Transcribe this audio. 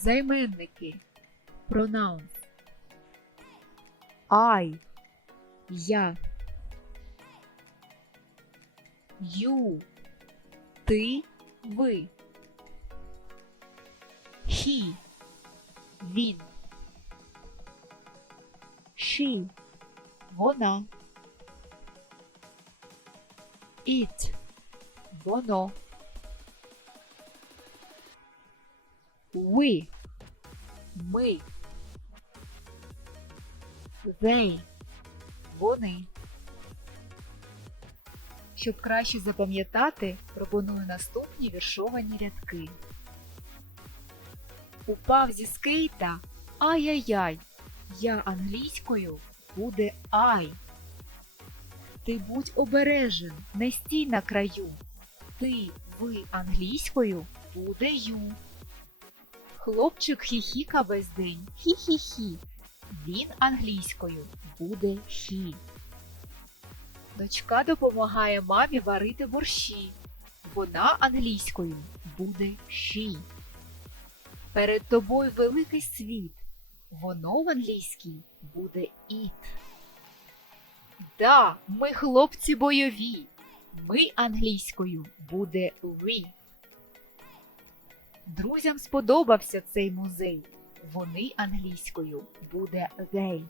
Займенники. Пронаунс. I, Я. You. Ти. Ви. He. Він. she, Вона. It. Воно. We. Ми. They. Вони. Щоб краще запам'ятати, пропоную наступні віршовані рядки. Упав зі скейта. Ай-яй-яй. Я англійською буде I. Ти будь обережен, не стій на краю. Ти, ви англійською буде you. Хлопчик хіхіка весь день. Хі-хі-хі. Він англійською буде he. Дочка допомагає мамі варити борщі. Вона англійською буде she. Перед тобою великий світ. Воно в англійській буде it. Да, ми хлопці бойові. Ми англійською буде we. Друзям сподобався цей музей. Вони англійською буде they.